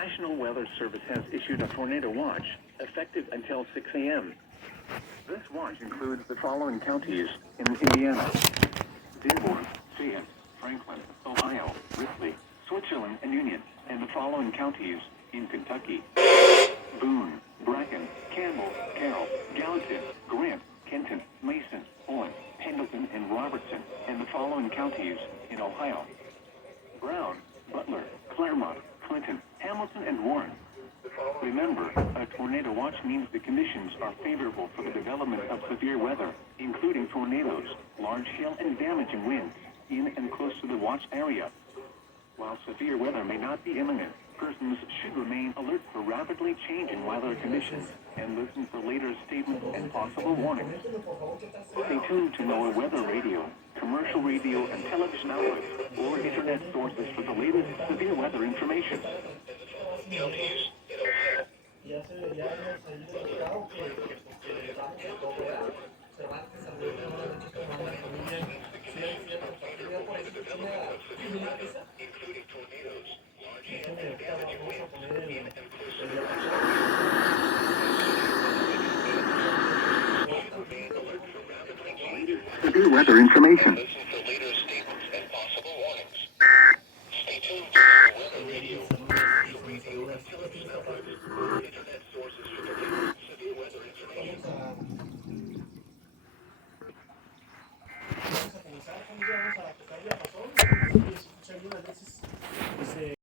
National Weather Service has issued a tornado watch effective until 6 a.m. This watch includes the following counties in Indiana: Dearborn, Fayette, Franklin, Ohio, Ripley, Switzerland, and Union, and the following counties in Kentucky: Boone, Bracken, Campbell, Carroll, Gallatin, Grant, Kenton, Mason, Owen, Pendleton, and Robertson, and the following counties in Ohio: Brown, Butler, Claremont, Clinton, Hamilton, and Warren. Remember, a tornado watch means the conditions are favorable for the development of severe weather, including tornadoes, large hail, and damaging winds in and close to the watch area. While severe weather may not be imminent, persons should remain alert for rapidly changing weather conditions and listen for later statements and possible warnings. Stay tuned to NOAA Weather Radio, commercial radio and television outlets, or internet sources for the latest severe weather information. Severe weather information.